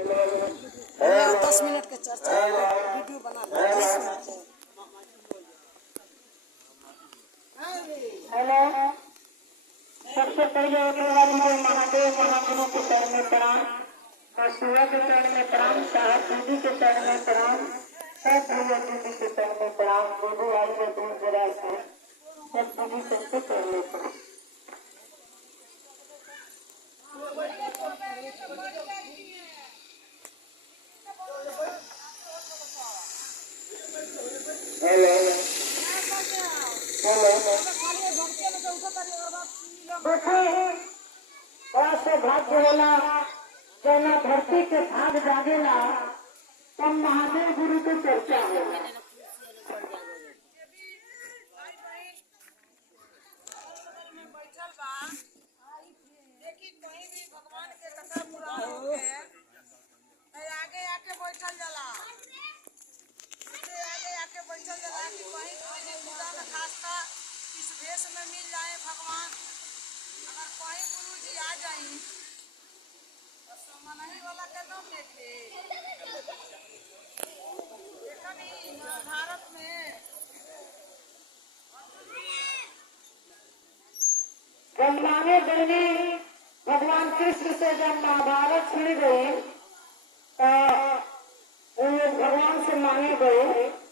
10 मिनट के चर्चा वीडियो बना 20 मिनट। हेलो, सबसे पहले महादेव महागुरु के चरण में प्रणाम, सूर्य के चरण में प्रणाम, साहब दीदी के चरण में प्रणाम, सब भैया दीदी के चरण में प्रणाम। दीदी आई है दूर दराज से, सब दीदी सबसे पहले प्रणाम। बड़ा सौभाग्य होला जना धरती के भाग जागेला तब महादेव गुरु के चर्चा होला। कहीं भी भगवान के कथा पुराण होके आगे आके बैठल जाला, आगे आके बैठल जाला कि कहीं कोई भी खुदा न खास्ता इस भेष में मिल जाए भगवान। अगर कहीं गुरु जी आ जाए तो समनही वाला के न देखे। देखनी महाभारत में गंगाने देवी भगवान कृष्ण से जब महाभारत छिड़ गई तो भगवान से मांगे गए,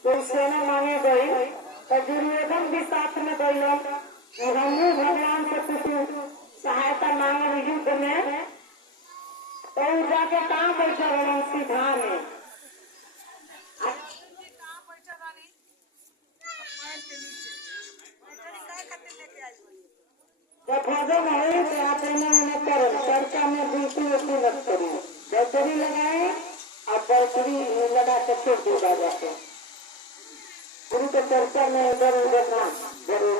तो सेना मांगे गई, तो दुर्योधन भी साथ में गई। हमू भगवान से कुछ सहायता मांगे युद्ध में, तो जाके कहाँ बैठा रहे सीधा में जब भजन है तो आप इन्हें करो चर्चा में बिल्कुल मत करिए। बैटरी लगाए आप, बैटरी लगा के छोड़ दिया जाते गुरु के चर्चा में इधर उधर ना जरूर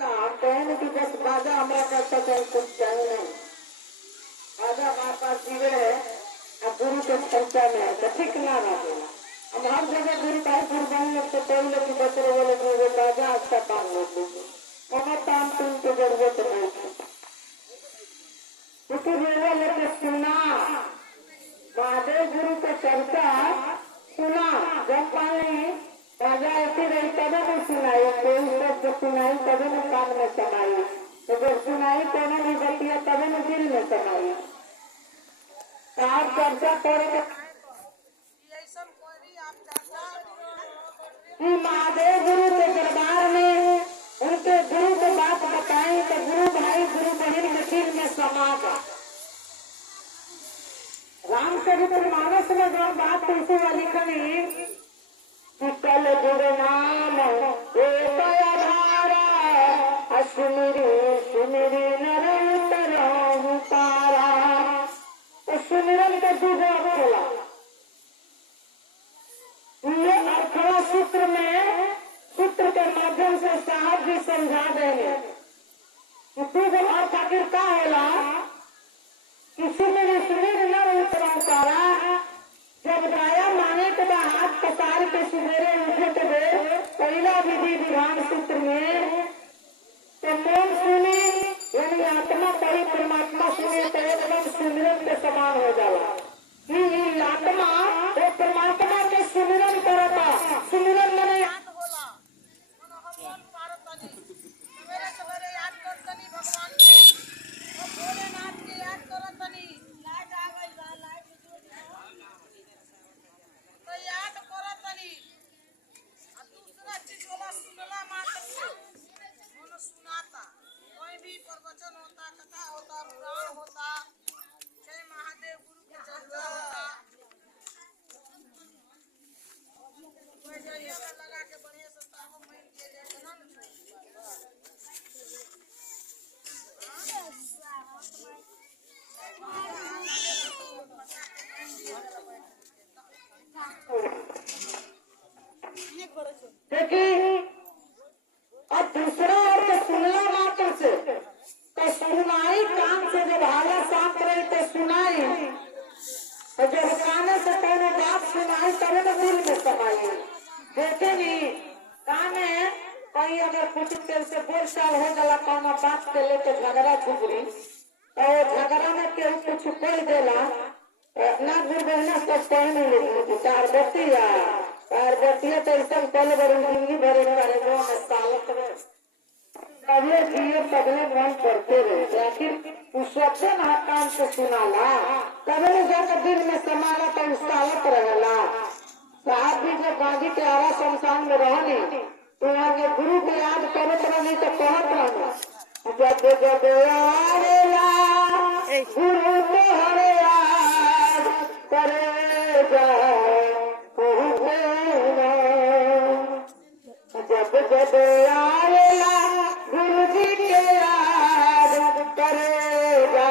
हम कहें कि बस बाजा हमारा करता चाहे कुछ चाहिए नहीं, बाजा हमारे पास जीवे है अब गुरु के चर्चा में है तो ठीक ना देना। अब हर जगह गुरु का गुरबानी तो कोई लोग बचरे वाले गुरु बाजा अच्छा काम लेते बहुत काम तो उनकी जरूरत नहीं थी। लेके सुना महादेव गुरु का चर्चा सुना, जब पानी बाजा ऐसी रही तभी नहीं सुनाई, कोई शब्द सुनाई तभी न कान में समाई, तो जब सुनाई तो नहीं बतिया तभी न दिल में समाई। आप चर्चा करेंगे महादेव गुरु के दरबार में उनके गुरु को बात बताई तो गुरु भाई गुरु बहन के दिल में समा गया। रामचरितमानस में जो बात तुलसी वाली कही कि कल गुरु नाम एक आधारा सुमिरी सुमिरी निरंतर तारा, तो सुमिरन का दूसरा बोला ये अर्थवा सूत्र में सूत्र के माध्यम से साहब भी समझा देंगे कि अर्थ आखिर का होला। किसी में शरीर न उतरा जब गाया माने के बाद हाथ पसार के सवेरे उठे के दे पहला विधि विधान सूत्र में तो मन सुने यानी आत्मा पढ़ी परमात्मा सुने तो एकदम सुमिरन के समान हो जाला। आत्मा वो परमात्मा के सुमिरन करता, सुमिरन मैंने याद होला सवेरे सवेरे याद करतनी भगवान के और भोलेनाथ के याद करतनी। लाइट आ गई बा, लाइट तो याद करतनी। और दूसरा चीज होला सुनला मात्र से मन सुनाता, कोई भी प्रवचन होता, कथा होता, पुराण होता, जय महादेव गुरु के चर्चा होता, कोई जरिया लगा के बढ़िया से ताको मैं दिए जाए ना देखिए। अब दूसरा अर्थ सुनला मात्र से तो सुनाई कान से जब हाला साफ रहे तो सुनाई, तो जब काने से पहले बात सुनाई तब न दिल में समाई। देखे नहीं काने कहीं अगर कुछ देर से बोल चाल हो जाला कौना बात के लेके झगड़ा झुगड़ी तो झगड़ा में केहू कुछ कोई देला ना गुरु बहना सब कहीं नहीं लेकिन पार्वती तो ऐसा पल बड़ी जिंदगी भरे करेगा में सालत में अगले जियो तगले मन करते रहे आखिर उस सबसे ना काम से सुनाला तभी जाकर दिल में समाला तो सालत रहेला। साहब भी जब गांधी के आरा शमशान में रहनी तो आगे गुरु के याद करत रही तो कहत रहनी जब जब आवेला गुरु को हरे याद करे जा जब जब आवेला गुरु जी के याद करे जा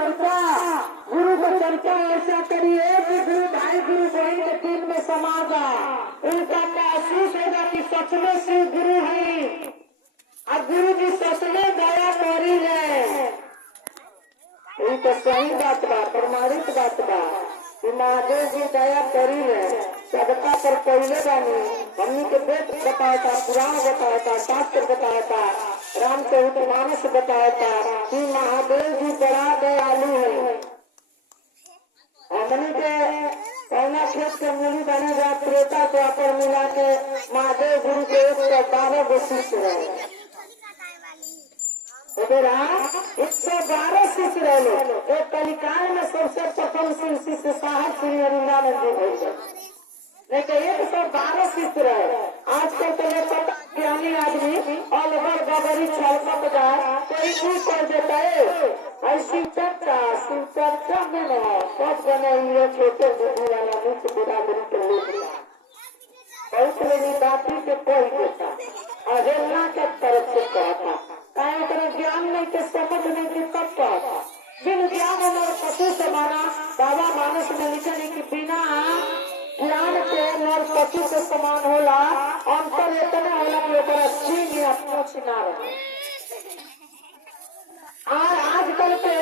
गुरु को चर्चा ऐसा करिए कि गुरु भाई गुरु बहन के दिल में समा जा उनका महसूस होगा कि सच में शिव गुरु है और गुरु जी सच में दया करी है। ये तो सही बात बा प्रमाणित बात बा कि महादेव जी दया करी है सबका पर पहले बानी हमनी के वेद बताया था पुराण बताया था शास्त्र बताया था रामचरितमानस बताया था कि महादेव जी बड़ा दयालु है। हमनी के पहला खेत के मूली बने जा त्रेता द्वापर मिला के महादेव गुरु के 112 गो शिष्य रहे 112 शिष्य रहे। एक कलिकाल में सबसे प्रथम शिष्य साहब श्री हरिनानंद जी भैया लेकिन 112 शिष्य रहे। आजकल तो ये पता ज्ञानी आदमी और गबरी छलकत जाए कोई नहीं कर देता है शिव चर्चा में न सब बने हुए छोटे बुद्धि वाला मुख्य बिरादरी के लोग बहुत लोग बाती के कोई देता अवहेलना के तरफ से कहता कहीं ज्ञान नहीं के समझ नहीं के कब कहता बिन ज्ञान और पशु समाना बाबा मानस में लिखा नहीं कि बिना ज्ञान के नर पशु के समान होला अंतर इतना होला कि सीन या पूछ ना रहे। आजकल के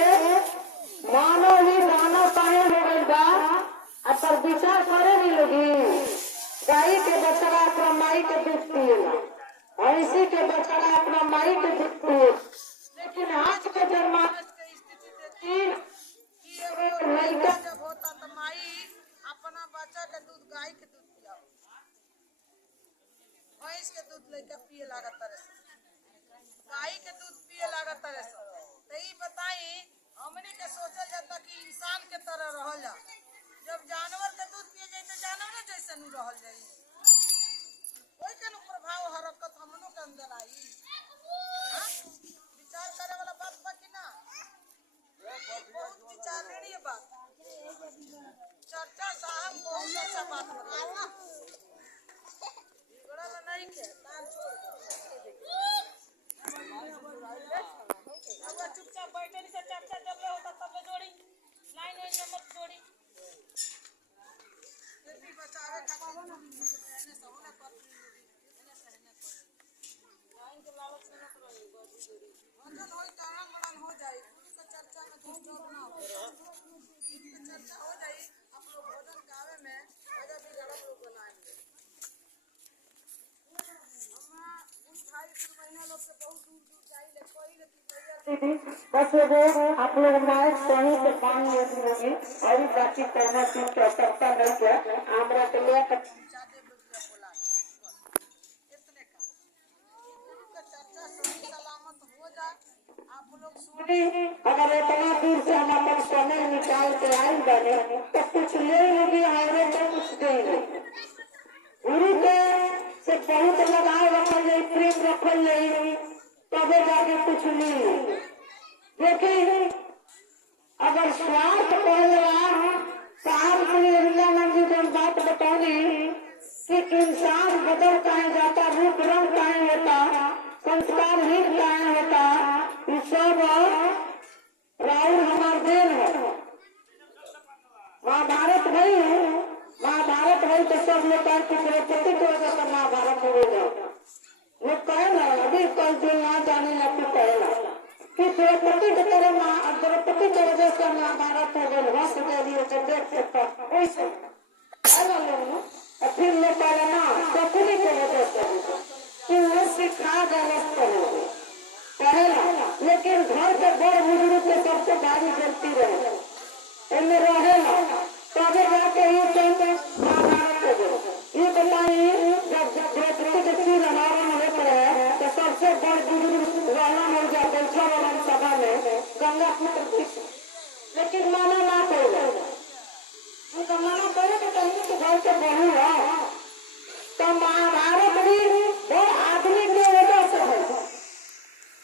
मानव ही मानव पाए हो गई बा पर विचार करे नहीं लगी गाय के बच्चा अपना माई के दूध पिएला भैंसी के बच्चा अपना माई के दूध पिए लेकिन आज के जमाने की स्थिति देखी कि एगो लड़का जब होता तो माई अपना बच्चा के दूध गाय के दूध पियाओ भैंस के दूध लड़का पिए लागत तरह गाय के दूध पिए लागत तरह तो ये बताई हमने के सोचल जाता कि इंसान के तरह रहल जा जब जानवर के दूध पिए जाए तो जानवर जैसे नहीं रहल जाई कोई के प्रभाव हरकत हमनों के अंदर आई विचार करे वाला बात बा कि ना बहुत विचारणीय बात चर्चा साहब बहुत अच्छा बात बताया बिगड़ल नहीं के तार छोड़ अब चुपचाप बैठे नहीं से चर्चा जब ले होता तब जोड़ी लाइन नंबर जोड़ी फिर भी बचावे खातिर रहने सबने पर रहने सहने पर लाइन के लालच में मत रही वजन होई कारण बड़न हो जाए गुरु के चर्चा में डिस्टर्ब ना हो गुरु के चर्चा हो जाए आप लोग भोजन गावे में वजह भी गलत लोग बनाएंगे बस वो आप लोग माइक सही से काम लेंगे और बाकी करना की आवश्यकता नहीं है हमरा के लिए अगर इतना दूर से हम अपन समय निकाल के आए बने तो कुछ ले लेंगे और तो कुछ देंगे गुरु के से बहुत लगाव रखल जाए प्रेम रखल जाए तबे जाके कुछ नहीं लेकिन अगर स्वार्थ पहले साहब श्री हरिनानंद जी जब बात बतानी कि इंसान बदल काहे जाता, रूप रंग काहे होता, संस्कारहीन काहे होता, ये सब राहुल हमार देन है। महाभारत भई तो सब लोग कहे कि द्रौपदी को वजह से महाभारत हो गया। लोग कहे ना, अभी कल जो ना जाने ना तू कहे ना कि द्रौपदी की तरह द्रौपदी की वजह से महाभारत हो गया, हंस गए तो देख सकता वैसे फिर लोग कहे ना शकुनी की वजह से कि वो सिखा गलत कहेला। लेकिन घर के बड़ बुजुर्ग के सबसे भारी गलती रहे इनमें रहेला, तबे जाके ये कहते महाभारत हो गए। ये बताइए जब द्रौपदी के सिर हरण होते रहे तो सबसे बड़ बुजुर्ग रहना हो जाए बैठा वाला सभा में गंगा पुत्र, लेकिन माना ना करेगा। उनका माना करे तो कहीं कि घर के बहू है। तो महाभारत भी बड़ आदमी की वजह से है,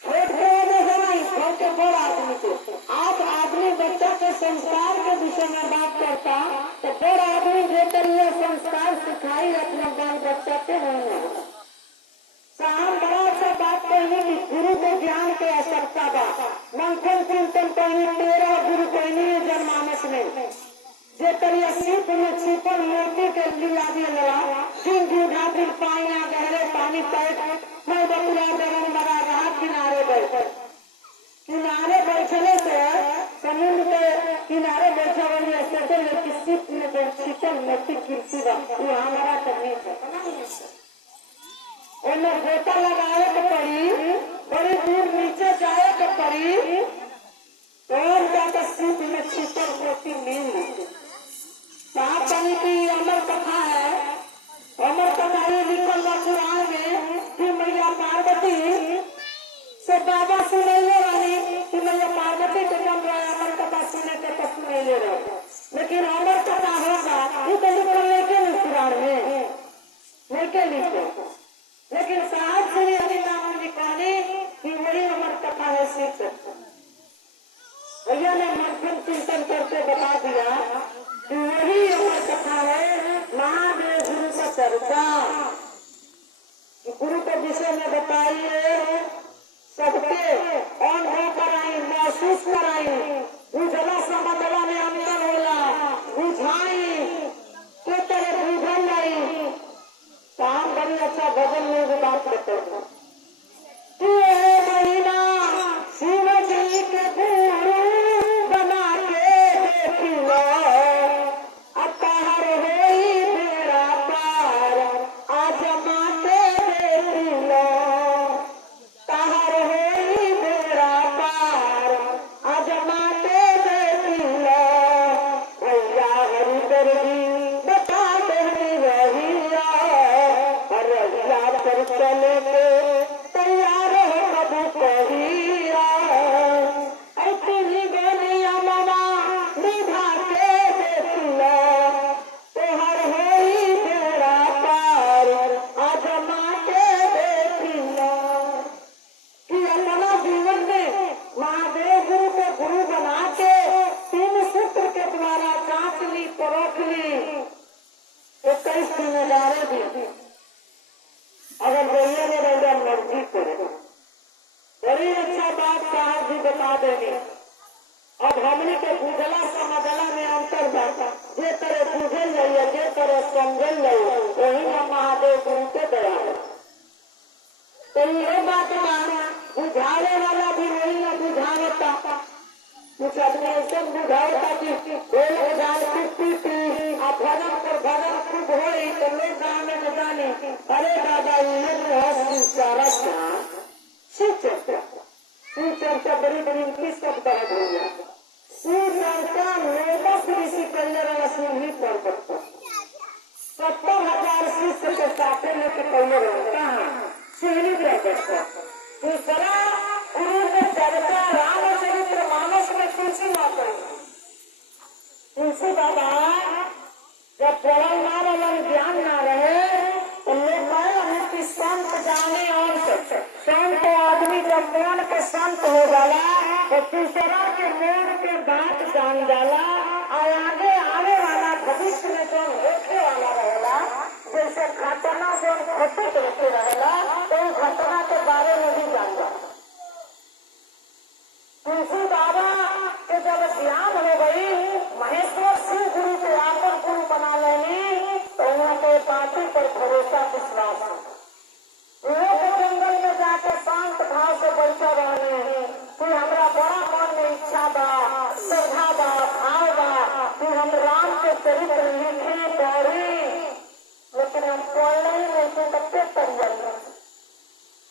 छोट के वजह से नहीं, घर के बड़ आदमी के। आज आदमी बच्चा के संस्कार के विषय में बात करता तो बड़ आदमी जेकर ये संस्कार सिखाई अपने बाल बच्चा के होने। साहब बड़ा सा बात कहनी कि गुरु के ज्ञान के आवश्यकता बा। मंथन चिंतन कहनी 13 गुरु कहनी जनमानस में जेकर ये सीप में छिपल मोती के लिया दिया दिन दूधा दिन पाइया गहरे पानी पैठ मैं बतुआ जगन बड़ा रहा किनारे बैठने से समुद्र के किनारे बैठा वाली सोचे कि सीप में छिपल मोती गिरती बा, वो हमारा करनी है। उन्हें गोता लगाए के पड़ी, बड़ी दूर नीचे जाए के पड़ी, और जाकर सीप में छिपल मोती मिल साहब कहीं की अमर कथा है। अमर कथा ये लिखल बा पुराण में कि मैया पार्वती से बाबा सुनैले रही कि मैया पार्वती के जब अमर कथा सुने के तो सुनैले रहे, लेकिन अमर कथा होगा ये तो लिखल लेके पुराण में लेके लिखे, लेकिन साहब श्री हरिनाम जी कहने कि वही अमर कथा है। सीख भैया ने मंथन चिंतन करके बता दिया कि वही अमर कथा है महादेव गुरु का चर्चा। गुरु के विषय में बताइए सबके अनुभव कराई, महसूस कराई, बुझला समझला में अंतर होला, बुझाई के तरह बुझल जाई। काम बड़ी अच्छा भजन लोग बात करते हैं। महीना शिव जी के गुरु बना के देखी लो, अतार होई बेड़ा पार आजमा के देखी लो, तार होई बेड़ा पार आजमा के देखी लो। भैया हरि दर्जी बता देनी रहिया, रहिया पर चले के तैयार हो कबू कहिया। ऐसी गोलिया मना निभा के देखिला, तोहर होई बेड़ा पार आजमा के देखिला। कि अपना जीवन में महादेव गुरु को गुरु बना के 3 सूत्र के द्वारा जांच ली, परख ली, 21 जिम्मेदारी दी। अगर भैया ने रौदा मर्जी करे बड़ी अच्छा बात साहब जी बता देंगे। अब हमने के बुझला समझला में अंतर बाता जे करे बुझल जाइए, जे करे समझल जाइए, वही ना महादेव गुरु के दया है। तो ये बात बुझाने वाला भी वही ना बुझावता, कुछ अपने ऐसे बुझावता कि भजन पर भजन खूब हो तो लोग गाँव में जाने अरे दादा ये सारा शिव चर्चा बड़ी बड़ी उनकी सब तरह हो गया। शिव चर्चा लोगों ऋषि कल्याण ही कर सकता 70,000 शिष्य के साथ लेकर पहले रहता है शिवनी करता। दूसरा गुरु ने चर्चा रामचरित्र मानस में तुलसी माता तुलसी बाबा जब पढ़ल ना रहे, ज्ञान ना रहे तो लोग कि संत जाने और संत आदमी जब मन के संत हो जाला तो दूसरा के मन के बात जान जाला और आगे आने वाला भविष्य में जो होने वाला रहेला जैसे घटना जो घटित होते रहेला तो घटना के बारे में भी जान जा। तुलसी बाबा के जब ज्ञान हो गई, महेश्वर शिव गुरु के आकर गुरु बना लेनी, तो वहाँ के बाती पर भरोसा विश्वास है। लोग जंगल में जाके शांत भाव से बैठा रहने कि हमरा बड़ा मन में इच्छा बा, श्रद्धा बा, भाव बा कि हम राम के चरित्र लिखे पढ़ी, लेकिन हम पढ़ नहीं लेकिन कत्ते तंजल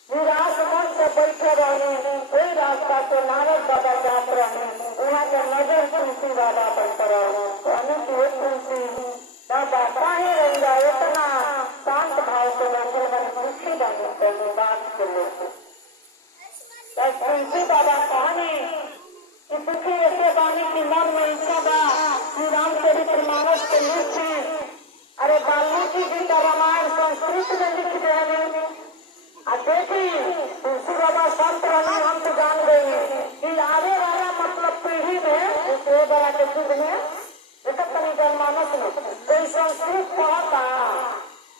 निराश मन से बैठे रहने। कोई रास्ता से नारद बाबा जात रहे, वहाँ के नजर तुलसी बाबा पर पड़ा। तुलसी बाबा काहे रहेगा इतना शांत भाव से लेकर मन दुखी बने बात के लेकर। तुलसी बाबा कहने कि दुखी ऐसे बानी की मन में इच्छा बा श्री रामचरित्र मानस के लिखे। अरे वाल्मीकि जी का रामायण संस्कृत में लिख रहे। देखी तुलसी बाबा संत रहने, हम तो जान गए कि आगे वाला मतलब पीढ़ी में बड़ा के युग में एकत्तरी जनमानस में कोई संस्कृत पढ़ता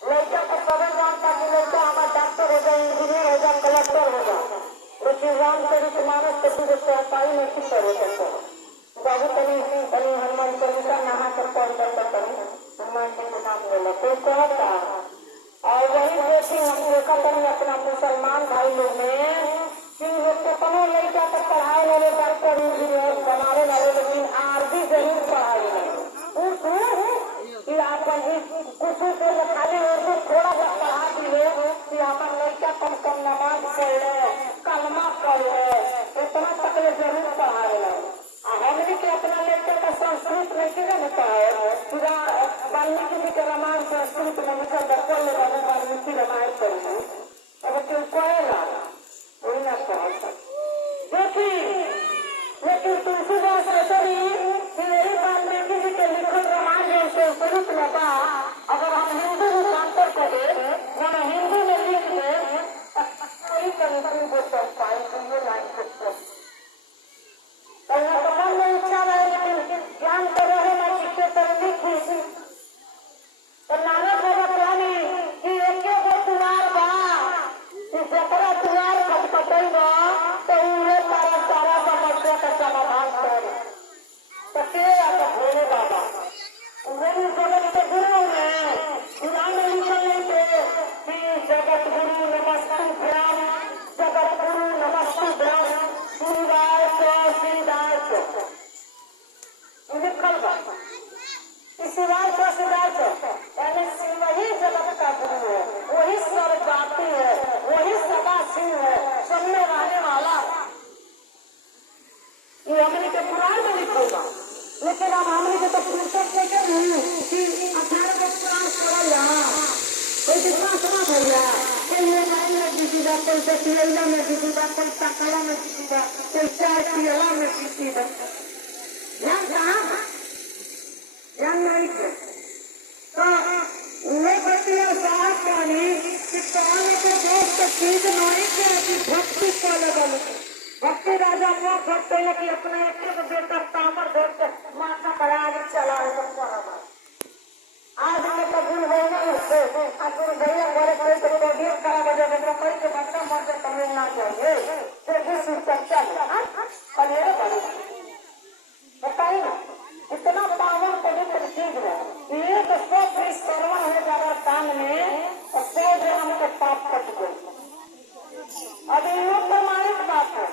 लड़का को सभी जानता कि लड़का हमारा डॉक्टर हो जाए, इंजीनियर हो जाए, कलेक्टर हो जाए, लेकिन रामचरित मानस के पूरे सरकारी में किस तरह सकते बाबू कभी हनुमान चालीसा नहा कर पढ़ करता हनुमान जी के नाम ले लो कोई कहता। और वही देखी हम देखा करें अपना मुसलमान भाई लोग में कि लोग को कम लड़का को पढ़ाए वाले डॉक्टर इंजीनियर बनाने वाले, लेकिन आरबी जरूर पढ़ाए कि आप कुछ खाली उर्दू थोड़ा बहुत पढ़ा दिए कि हमारा लड़का कम कम नमाज पढ़ ले, कलमा पढ़ ले, इतना तक जरूर पढ़ाए। हमने के अपना लड़के का संस्कृत नहीं होता है, पूरा वाल्मीकि जी के रामायण संस्कृत में लिखल बच्चा लोग वाल्मीकि रामायण करेंगे, अगर क्यों कहेगा वही ना कह देखी। लेकिन तुलसीदास रही कि यही वाल्मीकि जी के लिखल रामायण संस्कृत में बा, अगर हम हिंदू रूपांतर करें जब हिंदी में लिख दे वही कभी बोल सकता है तो मन में इच्छा रहे, लेकिन ज्ञान तो रहे ना किसके तरह लिखी। तो नारद बाबा कहनी कि एक द्वार बा, जकरा द्वार खटखटई बा तो उहे तारा सारा समस्या का समाधान करे। तो के आता भोले बाबा वही जगत के गुरु में पुराण लिखल थे कि जगत गुरु नमस्तुभ्याम, जगत गुरु नमस्तुभ्याम, गुरुराय लिखल बा। शिवाय का सिद्धार्थ यानी वही जगत का गुरु है, वही सर्वव्यापी है, वही सदाशिव है, सुनने वाले वाला। ये हमने के पुराण में लिखल बा, लेकिन अब हमने के तो फुर्सत नहीं करी कि 18 को पुराण पढ़ल यहाँ कोई कितना सुना भैया, कोई ये गाड़ी में जीतीदा, कोई दसिया में जीतीदा, कोई टकला में जीतीदा, कोई चाय पियला में जीतीदा। ध्यान कहाँ ध्यान नहीं थे तो वो बतिया साहब कहनी कि कहने के दोस्त चीज नहीं थे कि भक्ति को लगल। भक्ति राजा वो भक्त है कि अपना एक बेटा तामर धर के माथा पर आगे चला आज में तो गुण हो नहीं होते अगर भैया बड़े कोई तो तबीयत खराब हो जाए कोई के बच्चा मर के तमिल ना चाहिए फिर भी सुरक्षा बताइए ना इतना पावन पवित्र चीज है। एक सौ श्रवण हो जाएगा कान में और 100 जन्म के पाप कट गए। अब ये प्रमाणित बात है,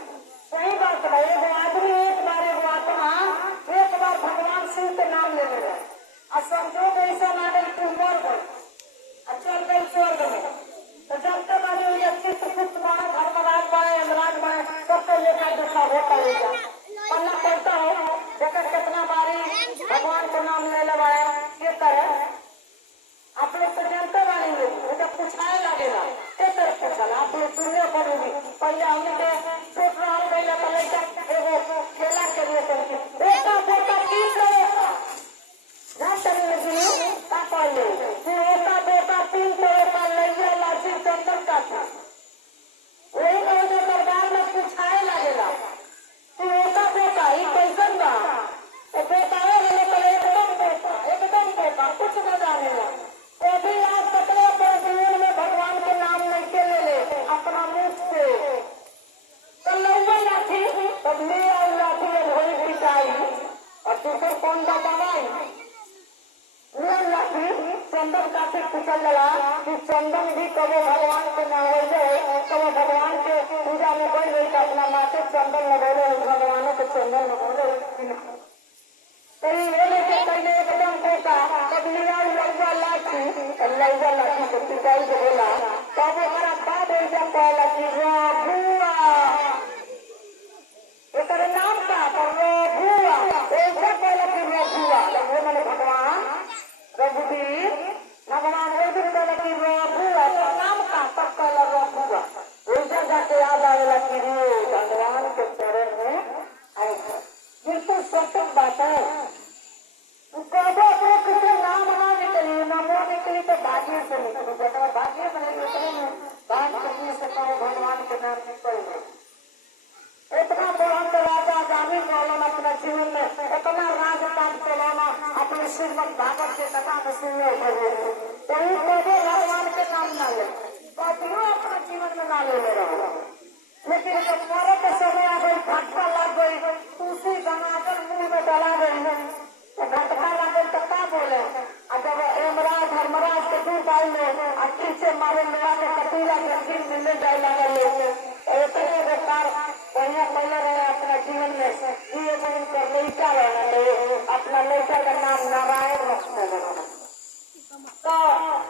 सही बात है। एगो आदमी एक बार एगो आत्मा एक बार भगवान शिव के नाम ले रहे और संजोग ऐसा ना गई कि मर गई चल गई स्वर्ग में, तो जब तक अभी चित्रगुप्त बना, धर्मराज बने, यमराज बने, सबको लेकर देखा होता होगा पन्ना पढ़ता हो देखकर कितना बारी भगवान का नाम ले लगाया ये तरह आप लोग तो जानते बानी वो जब पूछाए लगेगा ये तरह पूछल आप लोग सुनने पड़ेगी। पहले हमने सोच रहा एगो खेला के लिए बेटा बेटा तीन करोड़ का पहले बेटा बेटा 3 करोड़ का लैया लाठी चंदन का था वही तो दरबार में पूछाए लगेगा बेटा बेटा ही कैसन बा बेटा एकदम कबली आई लाठी वही पिटाई और दूसर कौन दबाई लाठी चंदन काफी पूछल जला कि चंदन भी कबो भगवान के नाम कबो भगवान के पूजा में बढ़ गई तो अपना माथे चंदन लगौले भगवानों के चंदन लगौले कहीं ये लेके कहीं एकदम फेंका कबली आई लौवा लाठी को पिटाई के बोला तब हमारा बात ऐसा कहला कि रघुआ एक नाम का रघुआ ऐसा कहला कि रघुआ रघु मैंने भगवान रघुवीर भगवान एक दिन कहला कि रघुआ नाम का तब कहला रघुआ ऐसा जाके याद आवेला कि भगवान के चरण में आए बिल्कुल सत्य बात है कबो अपने किसी नाम ना निकली नामों निकली तो भाग्य से निकली जब भाग्य से निकले बात करने से कहो भगवान के नाम निकल गए इतना बुलंद राजा जानी मौलाना अपने जीवन में इतना राजकाज चलाना अपने श्रीमद भागवत के कथा में सुनने तो कबो भगवान के नाम ना ले कभी अपने जीवन में ना ले रहा लेकिन जब मरे के समय आ गई झटका लग गई तुलसी बनाकर मुंह में डला गई तो झटका लगे तो क्या बोले जब एमराज धर्मराज के दूर आई में पीछे मारे मेरा के कटीला के मिलने जाए लगा इतने बेकार बढ़िया पहले रहे अपना जीवन में ये उनका लड़का रहना अपना लड़का का नाम नारायण रखने लगा तो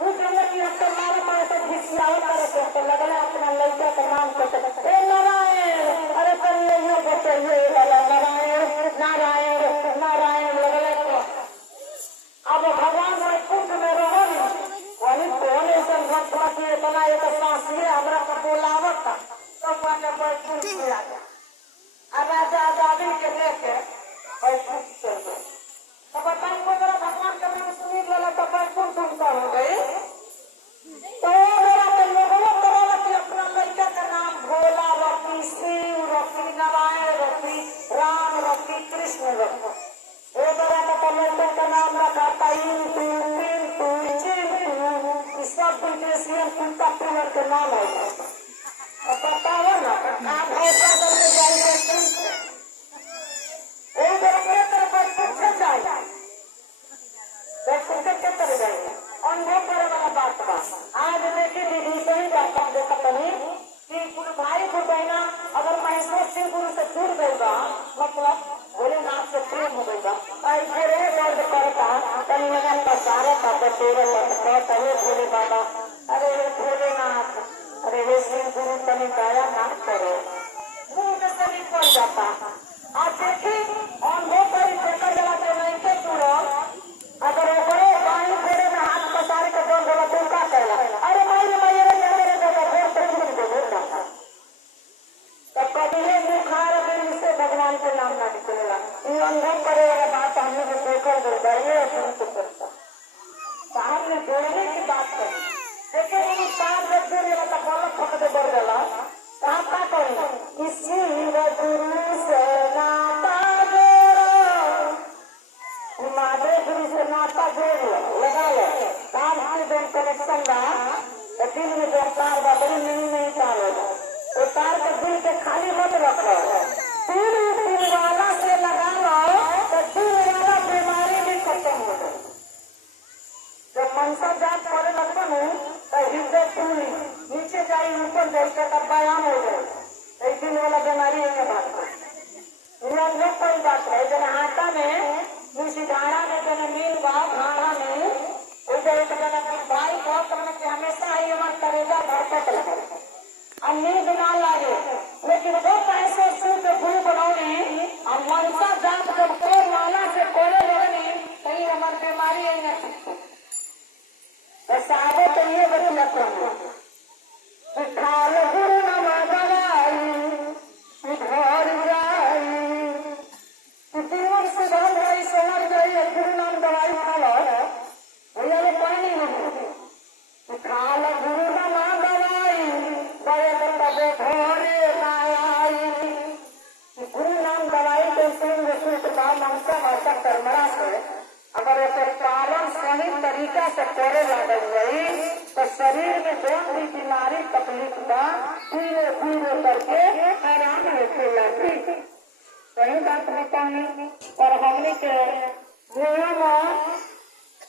उस समय की मारे मारे तो घिसियावत करे तो लगला अपना लड़का का नाम करते नारायण अरे पर ये बच्चे नारायण नारायण नारायण लगला अब भगवान से कुछ में रहो वही कौन ऐसा घटना की इतना एक सांस ये हमरा को बोलावत था तो मैंने बैठ किया अब राजा आजादी के देखे बैठ चल गए तो बताइए को मेरा भगवान का नाम सुनी लगा तो बैठ सुनता हो गई तो मेरा तो लोगों करा कि अपना लड़का का नाम भोला रखी शिव रखी नारायण रखी राम रखी कृष्ण रखी वो मेरा तो लड़का का नाम रखा सब विदेशियन कुंता पिलर के नाम है बताओ ना आप ऐसा करके जाइए वो पूछे जाए कर जाएंगे अनुभव करे वाला बात बा आज देखिए दीदी सही बात देखा कहीं कि गुरु भाई को बहना अगर महेश्वर सिंह गुरु से जुड़ गई बा मतलब भोलेनाथ से प्रेम हो गई बा ऐसे दर्द करता तनी मना पसारा था बटेरे कहता है भोले बाबा अरे भोलेनाथ अरे हे सिंह गुरु तनी दया ना करो मुंह में से निकल जाता आज देखी अनुभव करी देखा जला के नहीं के जुड़ो अगर ओकरे बाई फेरे में हाथ पसार के दर्द होला तो का कहला अरे माई मेरे जगह भोर से छूट दे तो कभी बुखार दिन से भगवान के नाम ना निकलेगा ये अनुभव करे वाला बात हमने जो देखकर गुरुदारिये सुनते करता साहब ने जोड़ने की बात करी देखिए उन साथ जब जोड़े वाला गलत फकते बढ़ गया साहब क्या करेंगे किसी गुरु से नाता जोड़ो माधे गुरु से नाता जोड़ लगा लो साहब हमारे बैंक कनेक्शन का दिल में जो तार बदली नहीं तार होगा वो तार के दिल के खाली मत रखो दिल वाला से लगा लो तो दिल वाला बीमारी भी खत्म हो जाए जब मनसा जाप करे लगता हूँ तो हृदय फूली नीचे जाए ऊपर जाए तब व्यायाम हो जाए दिल वाला बीमारी है बात कोई बात है जन आटा में मुसीधारा में जन मील भाव भाड़ा में भाई बहुत करने के हमेशा ही हमारा करेगा धरकत लगे और नींद ना लागे लेकिन वो पैसे सूट भूल बनाने और मनसा जाप जब कोई माला से कोले लगनी कहीं हमारी बीमारी आई ना तो साहबों तो ये बतला खाल गुरु नमा दवाई घर जीवन सुधार गई समझ गई गुरु नाम दवाई खालो भैया वो पानी नहीं खाल गुरु नमा दवाई गुरु नाम दवाई के कर्मरा से अगर ऐसे पालन सही तरीका से करे लग गई तो शरीर में जो भी बीमारी तकलीफ का धीरे धीरे करके आराम होते लगी कहीं बात नहीं कहनी और हमने के नियम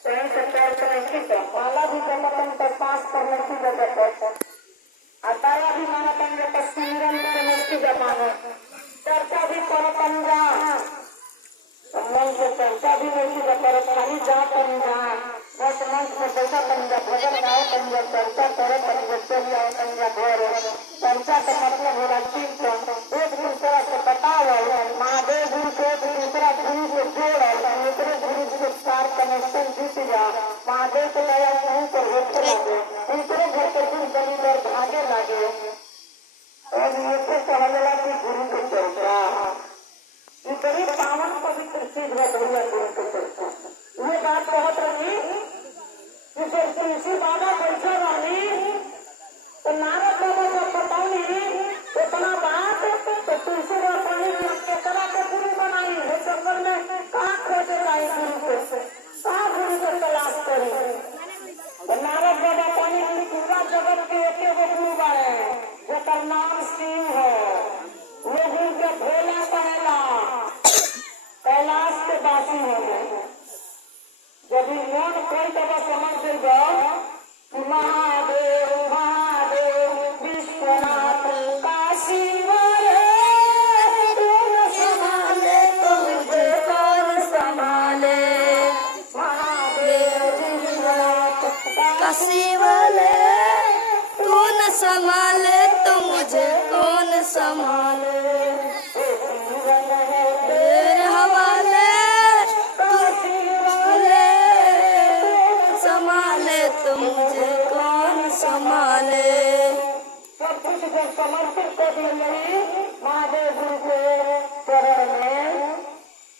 कहीं से पैर करने की माला भी जमतन तो पास करने की जगह अताया भी माना पंजा का सिमरन करने की जमाना चर्चा भी करो पंजा मन से चर्चा भी नहीं की जगह खाली जा पंजा बस मंच में बैठा पंजा भजन गाओ पंजा चर्चा करो पंजा चल जाओ पंजा घर चर्चा का मतलब होगा कीर्तन एक दूसरा से बताओ महादेव गुरु को एक दूसरा गुरु को जोड़ो दूसरे गुरु के सार कनेक्शन जीत जा महादेव को नया नहीं पर होते लगे दूसरे घर के गुरु गरीब और भागे लगे और ये तो कहला कि गुरु की चर्चा ये बड़ी पावन पवित्र चीज है भैया गुरु की चर्चा ये बात बहुत रही कि जब तुलसी बाबा बैठे रही तो नारद बाबा को बताऊंगी इतना बात तो तुलसी बाबा के कला के गुरु बनाई है चक्कर में कहाँ खोजे लाई गुरु को कहाँ गुरु को तलाश करी तो नारद बाबा पानी पूरा जगत के एक गुरु बारे जकर नाम शिव है वो गुरु के भोला कहेला कैलाश के बासी है जब मन कोई दबा समझ देगा महादेव महादेव विश्वनाथ काशी वाले तुम संभाले तो मुझे कौन संभाले महादेव विश्वनाथ काशी वाले तू न संभाले तो मुझे कौन संभाले मुझे कौन संभाले सब कुछ जब समर्पित कर दिए महादेव गुरु के चरण में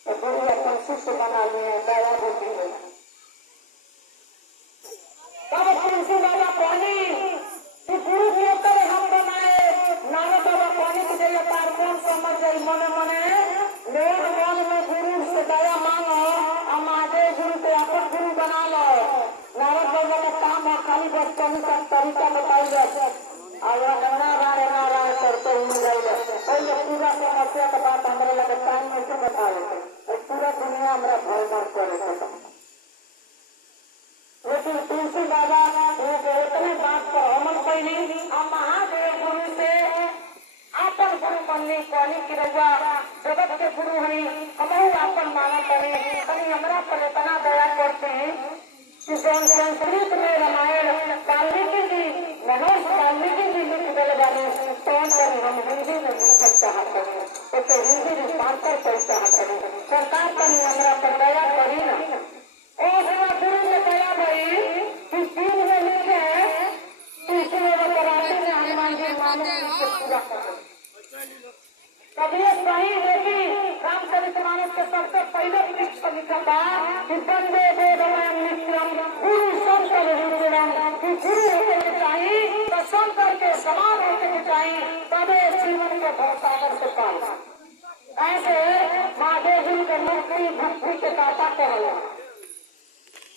तो गुरु अपन शिष्य बना लिए दया बुद्धि में तब तुलसी बाबा पानी कि गुरु के तरह हम बनाए नारद बाबा पानी की जगह पार कौन समझ गई मने मने लोग मन में गुरु से दया मांगो और महादेव गुरु को अपन गुरु बना लो नारद बाबा का काम है खाली बस कहीं का तरीका बताई जाए और नारायण करते हुए जाइए पहले पूरा समस्या का बात हमारे लगे टाइम में से बता देते और पूरा दुनिया हमारा भय मन करे लेकिन तुलसी बाबा इतने बात पर अमल कैली और महादेव गुरु से आपन गुरु बनने कहनी की रजा जगत के गुरु हई हमहू आपन माना करे कहीं हमारा पर इतना दया करते हैं कि संस्कृत में रामायण वाल्मीकि जी महेश वाल्मीकि जी लिख गए वाले कौन कर हम हिंदी में लिख चाहते हैं तो हिंदी में भाषा कर चाहते हैं सरकार पर हमारा पर दया करी ना और गुरु ने दया भई कि तीन में लिखे तीसरे में कराटे में हनुमान जी मानव को पूरा कर कभी सही लेकिन रामचरितमानस के सबसे पहले पृष्ठ पर लिखा था कि वंदे वेदमयं नित्यं गुरु शंकर रुचिरं कि गुरु होने के चाहिए तो शंकर के समान होने के चाहिए तबे जीवन के भवसागर से पाए ऐसे महादेव जी के मुक्ति भक्ति के दाता कहला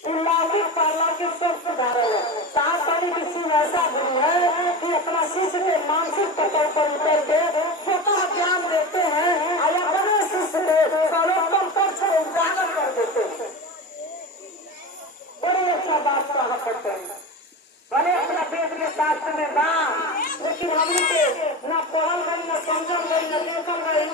लौकिक पारलौकिक सब सुधारल है सात तारीख की शिव ऐसा गुरु है कि अपना शिष्य के मानसिक पटल पर उतर के छोटा ज्ञान देते हैं और अपने शिष्य के सर्वोत्तम पक्ष को उजागर कर देते हैं बड़ी अच्छा बात कहा करते हैं भले अपना वेद के शास्त्र में बा लेकिन हम न पढ़ल गई न समझल गई न देखल गई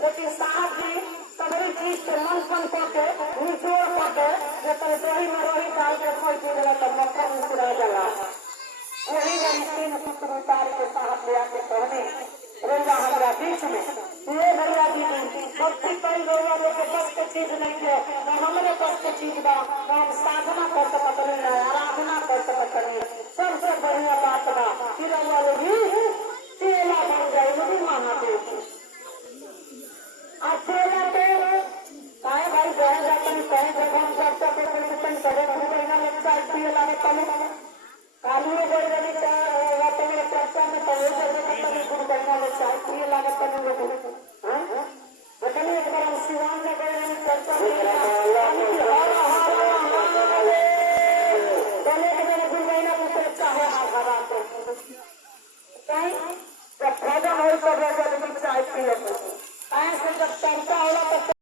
लेकिन साहब जी सभी चीज के मन पन करके निचोड़ करके जब रही में रही डाल के कोई चीज तो मक्खन मुस्कुरा जला वही तीन पुत्र उतार के साहब ले आके कहने रोजा हमारा बीच में ये भैया जी भक्ति कई रोजा लोग बस के चीज नहीं है न हमारे बस के चीज बा न हम साधना कर सकते नहीं आराधना कर सकते नहीं सबसे बढ़िया बात बा कि रोजा लोग चेला बन जाए वही महादेव अकेला तो काहे भाई गए जाते हैं कहीं जगह हम चर्चा को कहीं करे तो कहना लगता है कि लाने पड़े कालिए गए रही तो वो तो मेरे चर्चा में तो ये जगह पर गुरु कहना लगता है कि लाने पड़े चर्चा होला तो